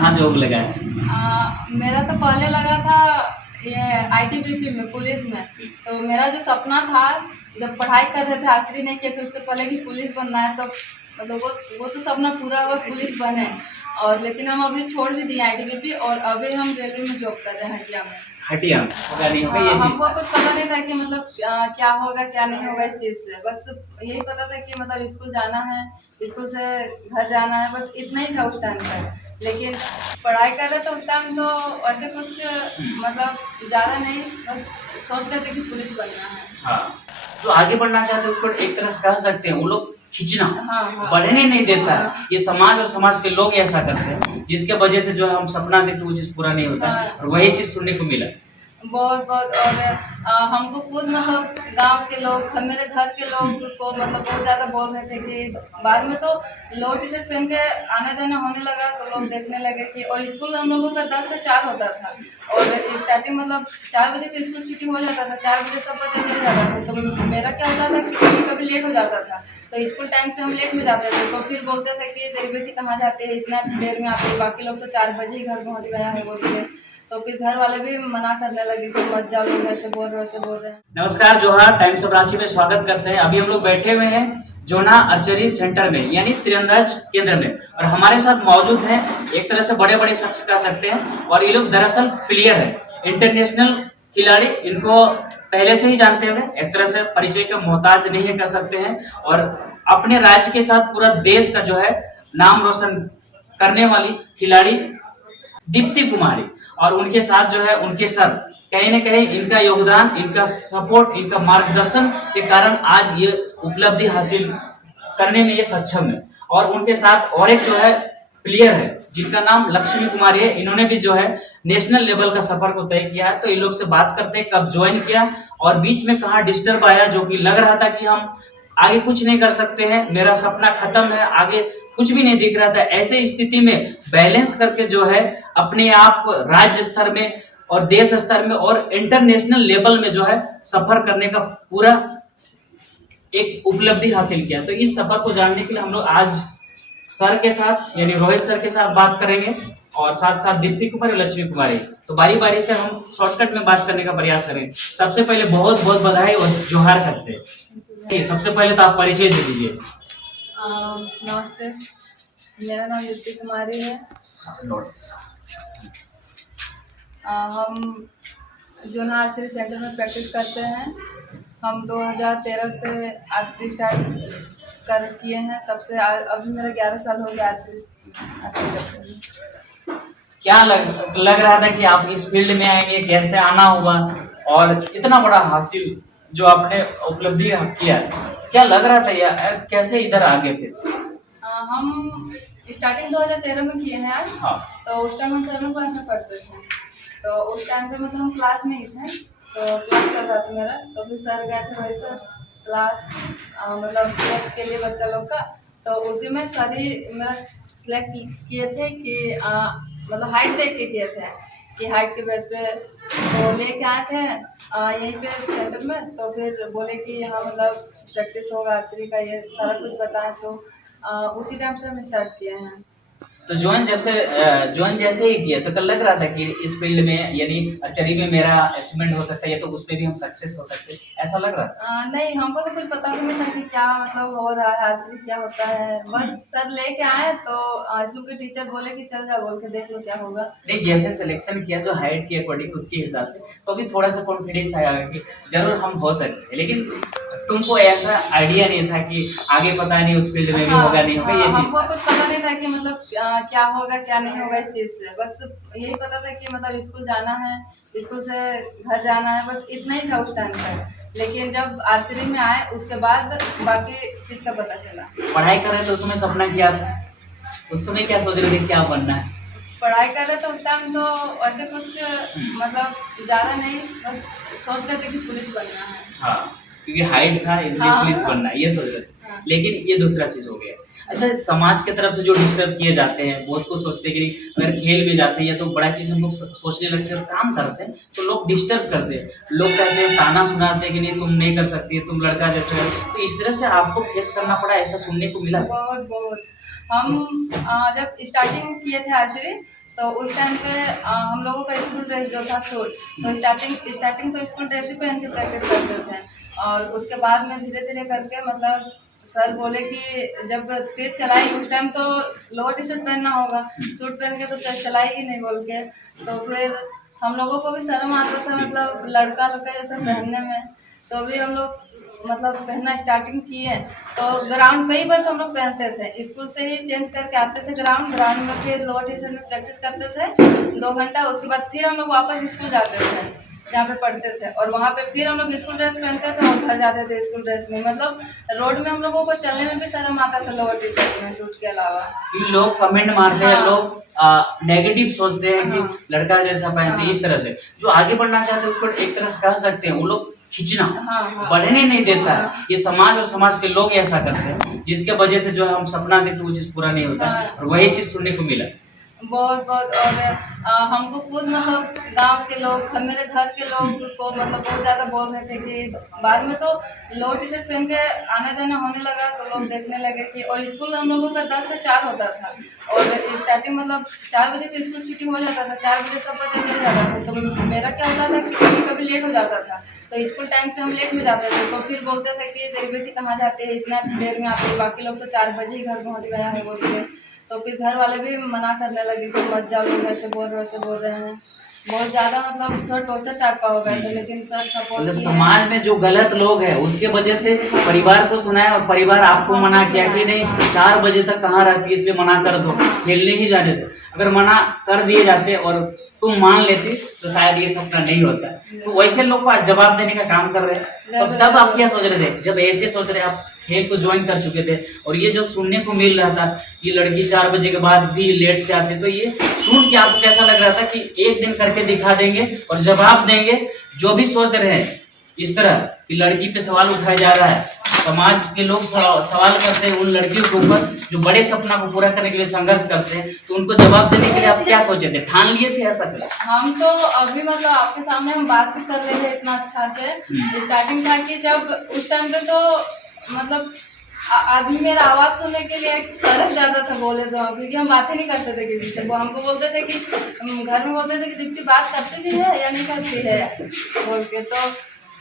कहाँ जॉब लगा है? मेरा तो पहले लगा था ये आईटीबीपी में, पुलिस में। तो मेरा जो सपना था, जब पढ़ाई कर रहे थे, आर्चरी नहीं किए थे उससे पहले कि पुलिस बनना है, तो मतलब वो तो सपना पूरा हुआ, पुलिस बने। और लेकिन हम अभी छोड़ भी दिए आईटीबीपी, और अभी हम रेलवे में जॉब कर रहे हैं, हटिया में। हटिया में होगा नहीं होगा ये हाँ, चीज हमको था। कुछ पता नहीं था कि मतलब क्या होगा क्या नहीं होगा इस चीज़ से। बस यही पता था कि मतलब स्कूल जाना है, स्कूल से घर जाना है, बस इतना ही था उस टाइम पर। लेकिन पढ़ाई कर रहे थे उस टाइम, तो ऐसे कुछ मतलब ज़्यादा नहीं, बस सोच रहे थे कि पुलिस बनना है। हाँ, जो आगे बढ़ना चाहते हैं उसको एक तरह से कह सकते हैं वो लोग खींचना, हाँ हाँ बढ़ने नहीं देता है। हाँ ये समाज और समाज के लोग ऐसा करते हैं जिसके वजह से जो है हम सपना देखते वो चीज पूरा नहीं होता है, हाँ। और वही चीज सुनने को मिला। बहुत बहुत। और हमको खुद मतलब गांव के लोग, मेरे घर के लोग को मतलब बहुत ज़्यादा बोल रहे थे कि बाद में तो लोअर टी शर्ट पहन के आना जाना होने लगा, तो लोग देखने लगे कि। और स्कूल हम लोगों का 10 से 4 होता था, और स्टार्टिंग मतलब 4 बजे तो स्कूल छुट्टी हो जाता था, 4 बजे सब बच्चे चले जाता था। तो मेरा क्या होता था कि कभी कभी लेट हो जाता था, तो स्कूल टाइम से हम लेट में जाते थे, तो फिर बोलते थे कि तेरी बेटी कहाँ जाती है, इतना देर में आती है, बाकी लोग तो 4 बजे ही घर पहुँच गया है बोल के। तो फिर घर वाले भी मना करने लगे कि मत जाओ, लोग ऐसे बोल रहे, ऐसे बोल रहे हैं। नमस्कार, जोहार, टाइम्स ऑफ रांची में स्वागत करते हैं। अभी हम लोग बैठे हुए हैं जोना आर्चरी सेंटर में, यानी तीरंदाज केंद्र में, और हमारे साथ मौजूद हैं एक तरह से बड़े बड़े शख्स कह सकते हैं, और ये लोग दरअसल प्लेयर है, इंटरनेशनल खिलाड़ी। इनको पहले से ही जानते हुए एक तरह से परिचय का मोहताज नहीं है कह सकते हैं, और अपने राज्य के साथ पूरा देश का जो है नाम रोशन करने वाली खिलाड़ी दीप्ति कुमारी। और उनके साथ जो है उनके सर, कहीं ना कहीं इनका योगदान, इनका सपोर्ट, इनका मार्गदर्शन के कारण आज ये उपलब्धि हासिल करने में ये सक्षम है। और उनके साथ और एक जो है प्लेयर है जिनका नाम लक्ष्मी कुमारी है। इन्होंने भी जो है नेशनल लेवल का सफर को तय किया है। तो इन लोग से बात करते हैं कब ज्वाइन किया और बीच में कहाँ डिस्टर्ब आया, जो कि लग रहा था कि हम आगे कुछ नहीं कर सकते हैं, मेरा सपना खत्म है, आगे कुछ भी नहीं दिख रहा था। ऐसे स्थिति में बैलेंस करके जो है अपने आप राज्य स्तर में और देश स्तर में और इंटरनेशनल लेवल में जो है सफर करने का पूरा एक उपलब्धि हासिल किया। तो इस सफर को जानने के लिए हम लोग आज सर के साथ यानी रोहित सर के साथ बात करेंगे, और साथ साथ दीप्ति कुमारी, लक्ष्मी कुमारी। तो बारी बारी से हम शॉर्टकट में बात करने का प्रयास करेंगे। सबसे पहले बहुत बहुत बधाई और जोहार करते हैं। सबसे पहले तो आप परिचय दे दीजिए। नमस्ते, मेरा नाम दीप्ति कुमारी है। हम जोना आर्चरी सेंटर में प्रैक्टिस करते हैं। हम 2013 से आर्चरी स्टार्ट कर किए हैं, तब से अभी मेरा 11 साल हो गया आर्चरी करते हैं। क्या लग रहा था कि आप इस फील्ड में आएंगे, कैसे आना हुआ, और इतना बड़ा हासिल जो आपने उपलब्धि किया, क्या लग रहा था या कैसे इधर आ गए फिर? हम स्टार्टिंग 2013 में किए हैं आज। हाँ। तो उस टाइम हम 7 क्लास में पढ़ते थे, तो उस टाइम पे मतलब हम क्लास में ही थे, तो क्लास चल रहा था मेरा। तो फिर सर गए थे वही सर क्लास मतलब सेलेक्ट के लिए बच्चा लोग का। तो उसी में सारी मेरा सेलेक्ट किए थे कि मतलब हाइट देख के किए थे कि हाइट के बेस पे तो लेके आए थे यहीं पे सेंटर में। तो फिर बोले कि यहाँ मतलब प्रैक्टिस होगा आर्चरी का, ये सारा कुछ बताएं। तो उसी टाइम से हम स्टार्ट किए हैं। तो ज्वाइन जैसे ही किया तो कल लग रहा था कि इस फील्ड में यानी आर्चरी में मेरा अचीवमेंट हो सकता है, या तो उसमें भी हम सक्सेस हो सकते हैं, ऐसा लग रहा था? नहीं, हमको तो कुछ पता भी नहीं था कि क्या मतलब हो रहा है, आर्चरी क्या होता है। बस सर लेके आए तो स्कूल के टीचर बोले कि चल जा, बोल के देख लो क्या होगा। नहीं, जैसे सिलेक्शन किया जो हाइट के अकॉर्डिंग उसके हिसाब से, तो भी थोड़ा सा कॉन्फिडेंस आया कि जरूर हम हो सकते हैं। लेकिन तुमको ऐसा आइडिया नहीं था कि आगे पता नहीं उस फील्ड में भी होगा नहीं होगा, ये चीज हमको था। कुछ पता नहीं था कि मतलब क्या होगा क्या नहीं होगा इस चीज़ से। बस यही पता था कि मतलब स्कूल जाना है, स्कूल से घर जाना है, बस इतना ही था उस टाइम पर। लेकिन जब आर्चरी में आए उसके बाद बाकी चीज़ का पता चला। पढ़ाई कर रहे थे उस समय सपना क्या था? उस समय क्या सोच रहे थे क्या बनना है? पढ़ाई कर रहे थे उस टाइम, तो ऐसे कुछ मतलब ज़्यादा नहीं, बस सोच रहे थे कि पुलिस बनना है। हाँ, क्योंकि हाइट था इसलिए हाँ पुलिस हाँ बनना है, ये सोच रहे थे। हाँ। लेकिन ये दूसरा चीज हो गया। अच्छा, समाज की तरफ से जो डिस्टर्ब किए जाते हैं, बहुत कुछ सोचते हैं कि नहीं, अगर खेल में जाते हैं या तो बड़ा चीज हम लोग सोचने लगते हैं और काम करते हैं तो लोग डिस्टर्ब करते हैं, लोग कहते हैं, ताना सुनाते हैं कि नहीं तुम नहीं कर सकती, तुम लड़का जैसे कर। तो इस तरह से आपको फेस करना पड़ा, ऐसा सुनने को मिला? बहुत बहुत। हम जब स्टार्टिंग किए थे आर्चरी, तो उस टाइम पे हम लोगों का स्कूल ड्रेस जो था सूट, तो स्टार्टिंग तो स्कूल ड्रेस ही पहन के प्रैक्टिस करते थे। और उसके बाद में धीरे धीरे करके मतलब सर बोले कि जब तीर चलाई उस टाइम तो लोअर टी शर्ट पहनना होगा, सूट पहन के तो चलाएगी नहीं बोल के। तो फिर हम लोगों को भी शर्म आता था मतलब लड़का जैसा पहनने में, तो भी हम लोग मतलब पहनना स्टार्टिंग किए। तो ग्राउंड पे ही बस हम लोग पहनते थे, स्कूल से ही चेंज करके आते थे ग्राउंड में, फिर लोअर टी शर्ट में प्रैक्टिस करते थे 2 घंटा। उसके बाद फिर हम लोग वापस स्कूल जाते थे जहाँ पे पढ़ते थे, और वहाँ पे फिर हम लोग स्कूल ड्रेस पहनते थे और घर जाते थे स्कूल ड्रेस में। मतलब रोड में हम लोगों को चलने में भी शर्म आता था लोअर टी शर्ट में सूट के अलावा। ये लोग कमेंट मारते हैं, हाँ। लोग नेगेटिव सोचते हैं कि हाँ। लड़का जैसा पहनते हैं, इस तरह से। जो आगे बढ़ना चाहते हैं उसको एक तरह से कह सकते हैं, वो लोग खींचना हाँ। बढ़ने नहीं देता है। हाँ। ये समाज और समाज के लोग ऐसा करते हैं, जिसके वजह से जो हम सपना देखते वो चीज पूरा नहीं होता है। हाँ। और वही चीज सुनने को मिला। बहुत बहुत। और हमको खुद मतलब गांव के लोग, मेरे घर के लोग को मतलब बहुत ज़्यादा बोल रहे थे कि बाद में तो लोअर टी शर्ट पहन के आना जाना होने लगा, तो लोग देखने लगे कि। और स्कूल हम लोगों का 10 से 4 होता था, और स्टार्टिंग मतलब 4 बजे तो स्कूल छुट्टी हो जाता था, 4 बजे सब बच्चे चले जाता था। तो मेरा क्या होता था कि कभी कभी लेट हो जाता था, तो स्कूल टाइम से हम लेट में जाते थे। तो फिर बोलते थे कि तेरी बेटी कहाँ जाती है, इतना देर में आती है, बाकी लोग तो 4 बजे ही घर पहुँच गया है बोल के। तो फिर घर वाले भी मना करने लगे कि मत जाओ, लोग ऐसे बोल रहे हैं। बहुत ज़्यादा मतलब थोड़ा टॉर्चर टाइप का हो गया था, लेकिन सर सपोर्ट मतलब समाज में जो गलत लोग हैं उसके वजह से परिवार को सुनाया, और परिवार आपको मना किया कि नहीं 4 बजे तक कहाँ रहती है, इसलिए मना कर दो खेलने ही जाने से। अगर मना कर दिए जाते और तुम मान लेती तो शायद ये सपना नहीं होता। तो वैसे लोग को आज जवाब देने का काम कर रहे हैं। तो तब आप क्या सोच रहे थे जब ऐसे सोच रहे, आप खेल को ज्वाइन कर चुके थे, और ये जो सुनने को मिल रहा था ये लड़की 4 बजे के बाद भी लेट से आती, तो ये सुन के आपको कैसा लग रहा था कि एक दिन करके दिखा देंगे और जवाब देंगे? जो भी सोच रहे हैं इस तरह कि लड़की पे सवाल उठाया जा रहा है, समाज के लोग सवाल करते हैं उन लड़कियों के ऊपर जो बड़े सपना को पूरा करने के लिए संघर्ष करते हैं, तो उनको जवाब देने के लिए आप क्या सोचे थे, ठान लिए थे ऐसा कुछ? हम तो अभी मतलब आपके सामने हम बात भी कर रहे थे इतना अच्छा से। स्टार्टिंग था कि जब उस टाइम पे तो मतलब आदमी मेरा आवाज सुनने के लिए तरस जाता था बोले तो, क्योंकि हम बातें नहीं करते थे किसी से। वो हमको बोलते थे कि घर में बोलते थे कि दीप्ति बात करती भी है या नहीं करती है बोल के। तो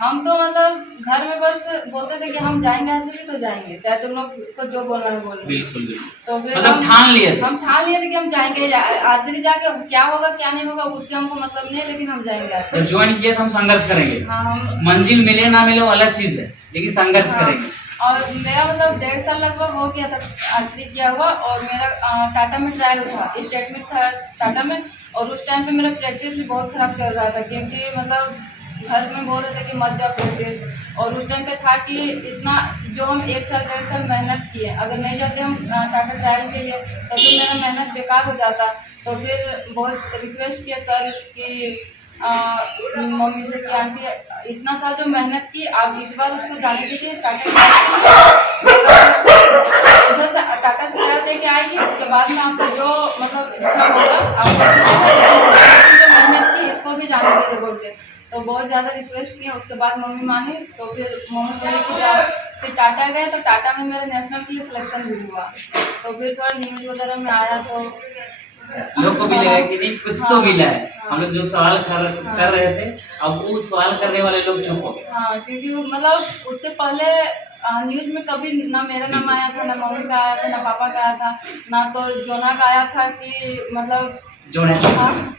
हम तो मतलब घर में बस बोलते थे कि हम जाएंगे आज ही तो जाएंगे, चाहे तुम लोग को जो बोलना है बोलो। बिल्कुल। तो फिर मतलब ठान लिए थे? हम ठान लिए थे कि हम जाएंगे आज ही जाके, क्या होगा क्या नहीं होगा उससे हमको मतलब नहीं, लेकिन हम जाएंगे आज। तो ज्वाइन किए तो हम संघर्ष करेंगे। हाँ, हम मंजिल मिले ना मिले वो अलग चीज है, लेकिन संघर्ष करेंगे। और मेरा मतलब 1.5 साल लगभग हो गया था आर्चरी किया हुआ, और मेरा टाटा में ट्रायल था, स्टेट में था टाटा में। और उस टाइम पे मेरा प्रैक्टिस भी बहुत खराब चल रहा था, क्योंकि मतलब घर में बोल रहे थे कि मत जा प्रैक्टिस। और उस टाइम पे था कि इतना जो हम 1 साल 1.5 साल मेहनत किए, अगर नहीं जाते हम टाटा ट्रायल के लिए तो फिर मेरा मेहनत बेकार हो जाता। तो फिर बहुत रिक्वेस्ट किया सर कि मम्मी से कि आंटी इतना साल जो मेहनत की आप इस बार उसको जाने दीजिए टाटा ट्रायल के लिए, उधर से टाटा से ट्रायल दे के आएगी, उसके बाद में आपका जो मतलब इच्छा होगा आप जो मेहनत की इसको भी जाने दीजिए बोल के। तो बहुत ज़्यादा रिक्वेस्ट किया, उसके बाद मम्मी मानी। तो फिर मम्मी बोली कि जाओ, फिर टाटा गए, तो टाटा में मेरा नेशनल के लिए सिलेक्शन भी हुआ। तो फिर थोड़ा न्यूज़ वगैरह में आया, तो लोग को भी लगा कि नहीं कुछ तो मिला है। हम लोग जो सवाल कर रहे थे, अब वो सवाल करने वाले लोग चुप हो गए। हाँ, क्योंकि मतलब उससे पहले न्यूज़ में कभी ना मेरा नाम आया था, ना मम्मी का आया था, ना पापा का आया था, ना तो जोना का आया था कि मतलब जोड़े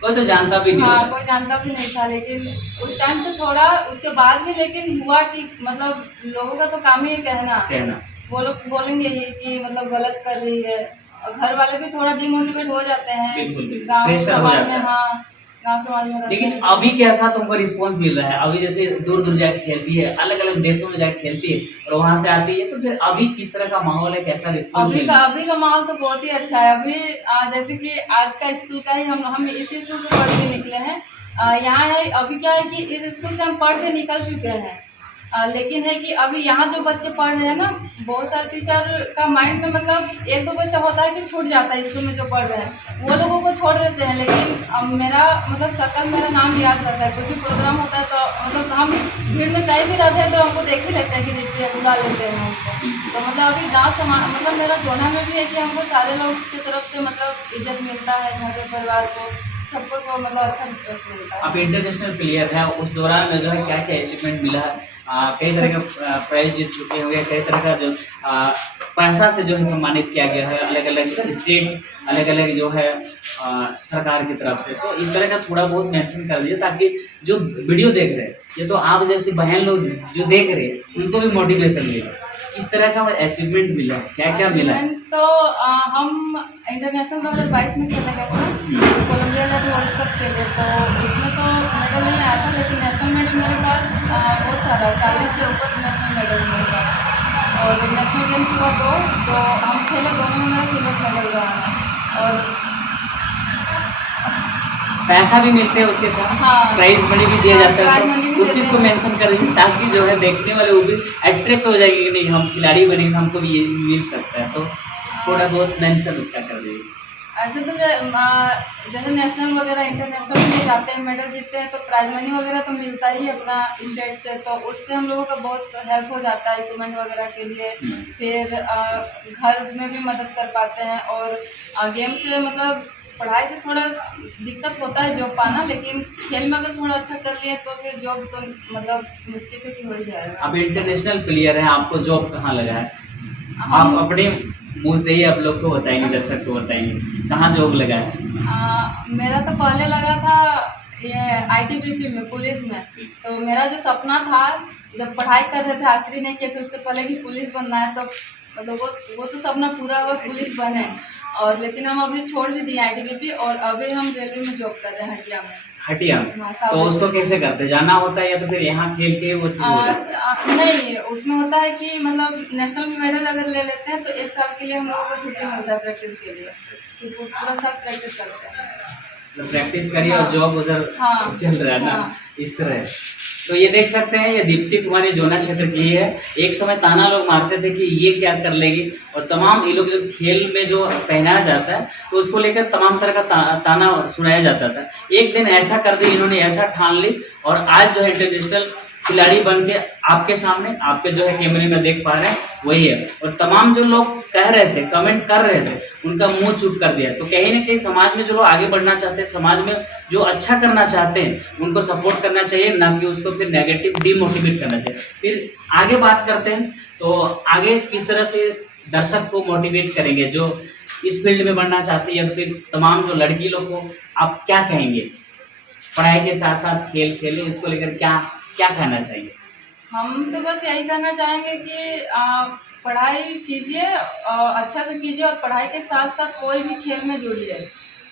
कोई तो जानता भी नहीं। हाँ, कोई जानता भी नहीं था। लेकिन उस टाइम से थोड़ा उसके बाद भी लेकिन हुआ कि मतलब लोगों का तो काम ही है कहना। वो लोग बोलेंगे ही कि मतलब गलत कर रही है, और घर वाले भी थोड़ा डिमोटिवेट हो जाते हैं गाँव समाज में। हाँ, गाँव समाज में। लेकिन अभी कैसा तुमको रिस्पांस मिल रहा है? अभी जैसे दूर दूर जाके खेलती है, अलग अलग देशों में जाके खेलती है और वहाँ से आती है, तो फिर अभी किस तरह का माहौल है, कैसा रिस्पांस? अभी का माहौल तो बहुत ही अच्छा है। अभी जैसे कि आज का स्कूल का ही हम इसी स्कूल से पढ़ के निकले हैं। यहाँ है अभी क्या है कि इस स्कूल से हम पढ़ के निकल चुके हैं, लेकिन है कि अभी यहाँ जो बच्चे पढ़ रहे हैं ना, बहुत सारे टीचर का माइंड में मतलब 1-2 बच्चा होता है कि छूट जाता है स्कूल में जो पढ़ रहे हैं, वो लोगों को छोड़ देते हैं। लेकिन अब मेरा मतलब सकल मेरा नाम याद रहता है, कुछ भी प्रोग्राम होता है तो मतलब हम भीड़ में कहीं भी रहते हैं तो हमको देख ही लेते हैं कि देखिए बुला लेते हैं हमको। तो मतलब अभी गांव समाज मतलब मेरा जोना में भी है कि हमको सारे लोग की तरफ से मतलब इज्जत मिलता है, घर में परिवार को सबको को मतलब अच्छा रिस्पेक्ट मिलता है। आप इंटरनेशनल प्लेयर हैं, उस दौरान में जो है क्या क्या अचीवमेंट मिला है? कई तरह का प्राइज जीत चुके होंगे, कई तरह का जो पैसा से जो है सम्मानित किया गया है अलग अलग स्टेट, अलग अलग जो है सरकार की तरफ से। तो इस तरह का थोड़ा बहुत मेंशन कर दीजिए ताकि जो वीडियो देख रहे हैं, ये तो आप जैसी बहन लोग जो देख रहे हैं उनको भी मोटिवेशन मिले। इस तरह का अचीवमेंट मिला है, क्या क्या मिला है? अचीवमेंट तो हम इंटरनेशनल 2022 में खेला गया था, कोलंबिया जब वर्ल्ड कप खेले तो उसमें तो मेडल नहीं आया था, लेकिन नेशनल मेडल मेरे पास बहुत सारा 40 से ऊपर नेशनल मेडल मेरे पास। और नेशनल गेम्स हुआ दो जो हम खेले, दोनों में मेरा सिल्वर मेडल रहा है। और पैसा भी मिलते हैं उसके साथ, हाँ, प्राइज मनी भी दिया जाता प्राइज है, मनी तो भी उस चीज़ देते को हैं। मेंशन कर दीजिए ताकि जो है देखने वाले वो भी अट्रैक्ट हो जाएगी कि नहीं हम खिलाड़ी बनेंगे, हमको भी ये मिल सकता है। तो थोड़ा बहुत मेंशन उसका कर दीजिए। ऐसे तो जैसे नेशनल वगैरह इंटरनेशनल में जाते हैं, मेडल जीतते हैं तो प्राइज मनी वगैरह तो मिलता ही है अपना स्टेट से, तो उससे हम लोगों का बहुत हेल्प हो जाता है इक्विपमेंट वगैरह के लिए। फिर घर में भी मदद कर पाते हैं। और गेम से मतलब पढ़ाई से थोड़ा दिक्कत होता है जॉब पाना, लेकिन खेल में अगर थोड़ा अच्छा कर लिए तो फिर जॉब तो मतलब निश्चित है कि हो ही जाएगा। आप इंटरनेशनल प्लेयर हैं, आपको जॉब कहाँ लगा है? आप हम अपने मुंह से ही आप लोग को बताएंगे, दर्शक को बताएंगे कहाँ जॉब लगा है? मेरा तो पहले लगा था ये आईटीबीपी में, पुलिस में। तो मेरा जो सपना था जब पढ़ाई कर रहे थे, आर्चरी नहीं किए थे उससे पहले कि पुलिस बनना है, तो मतलब वो तो सपना पूरा हुआ, पुलिस बने। और लेकिन हम अभी छोड़ भी दिए आईटीबीपी और अभी हम रेलवे में जॉब कर रहे हैं हटिया में। हटिया हाँ, में? साउथ तो उसको में। कैसे करते, जाना होता है या तो फिर यहाँ खेल के वो चीज़ हो जाती है? नहीं, उसमें होता है कि मतलब नेशनल मेडल अगर ले लेते हैं तो 1 साल के लिए हम लोगों को छुट्टी मिलता है प्रैक्टिस के लिए। तो पूरा साल प्रैक्टिस करते हैं। मतलब प्रैक्टिस करिए और हाँ। जॉब उधर हाँ। चल रहा है ना, हाँ। इस तरह है। तो ये देख सकते हैं, ये दीप्ति कुमारी जोना क्षेत्र की है। एक समय ताना लोग मारते थे कि ये क्या कर लेगी, और तमाम ये लोग जब खेल में जो पहनाया जाता है तो उसको लेकर तमाम तरह का ताना सुनाया जाता था। एक दिन ऐसा कर दी इन्होंने, ऐसा ठान ली, और आज जो है इंटरनेशनल खिलाड़ी बन के आपके सामने, आपके जो है कैमरे में देख पा रहे हैं वही है। और तमाम जो लोग कह रहे थे, कमेंट कर रहे थे, उनका मुंह चुप कर दिया। तो कहीं ना कहीं समाज में जो लोग आगे बढ़ना चाहते हैं, समाज में जो अच्छा करना चाहते हैं, उनको सपोर्ट करना चाहिए, ना कि उसको फिर नेगेटिव डिमोटिवेट करना चाहिए। फिर आगे बात करते हैं, तो आगे किस तरह से दर्शक को मोटिवेट करेंगे जो इस फील्ड में बढ़ना चाहते हैं, या तो फिर तमाम जो लड़की लोग को आप क्या कहेंगे? पढ़ाई के साथ साथ खेल खेलें, इसको लेकर क्या क्या कहना चाहिए? हम तो बस यही कहना चाहेंगे कि पढ़ाई कीजिए, अच्छा से कीजिए, और पढ़ाई के साथ साथ कोई भी खेल में जुड़िए,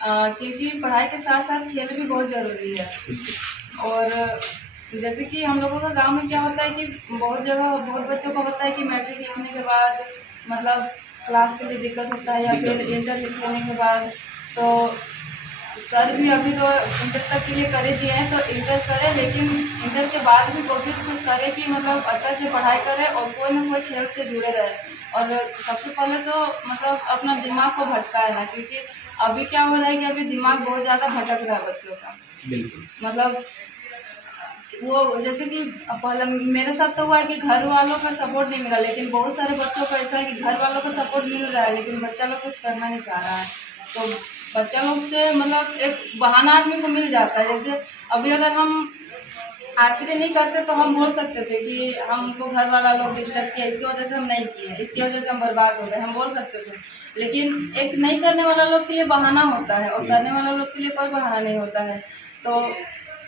क्योंकि पढ़ाई के साथ साथ खेल भी बहुत ज़रूरी है। और जैसे कि हम लोगों का गांव में क्या होता है कि बहुत जगह बहुत बच्चों को होता है कि मैट्रिक लिखने के बाद मतलब क्लास के लिए दिक्कत होता है, या फिर इंटर लिख लेने के बाद। तो सर भी अभी तो इंटर तक के लिए कर ही दिए हैं, तो इंटर करें, लेकिन इंटर के बाद भी कोशिश करें कि मतलब अच्छा से पढ़ाई करें और कोई ना कोई खेल से जुड़े रहे। और सबसे पहले तो मतलब अपना दिमाग को भटकाए ना, क्योंकि अभी क्या हो रहा है कि अभी दिमाग बहुत ज़्यादा भटक रहा है बच्चों का। बिल्कुल। मतलब वो जैसे कि पहले मेरे साथ तो हुआ है कि घर वालों का सपोर्ट नहीं मिला, लेकिन बहुत सारे बच्चों को ऐसा है कि घर वालों का सपोर्ट मिल रहा है लेकिन बच्चा लोग कुछ करना नहीं चाह रहा है। तो बच्चा लोग से मतलब एक बहाना आदमी को मिल जाता है। जैसे अभी अगर हम आर्चरी नहीं करते तो हम बोल सकते थे कि हमको घर वाला लोग डिस्टर्ब किया, इसकी वजह से हम नहीं किए, इसकी वजह से हम बर्बाद हो गए, हम बोल सकते थे। लेकिन एक नहीं करने वाला लोग के लिए बहाना होता है और करने वाला लोग के लिए कोई बहाना नहीं होता है। तो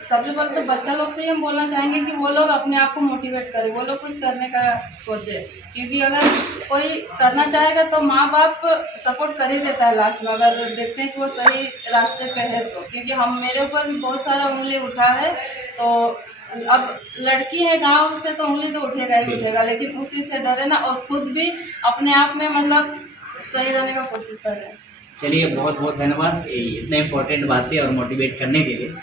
सबसे पहले तो बच्चा लोग से ही हम बोलना चाहेंगे कि वो लोग अपने आप को मोटिवेट करें, वो लोग कुछ करने का सोचे, क्योंकि अगर कोई करना चाहेगा तो माँ बाप सपोर्ट कर ही देता है लास्ट में, अगर देखते हैं कि वो सही रास्ते पे है तो। क्योंकि मेरे ऊपर भी बहुत सारा उंगली उठा है, तो अब लड़की है गांव से तो उंगली तो उठेगा ही उठेगा, लेकिन उसी से डरे ना और खुद भी अपने आप में मतलब सही रहने का कोशिश करें। चलिए, बहुत बहुत धन्यवाद इतने इम्पोर्टेंट बातें और मोटिवेट करने के लिए।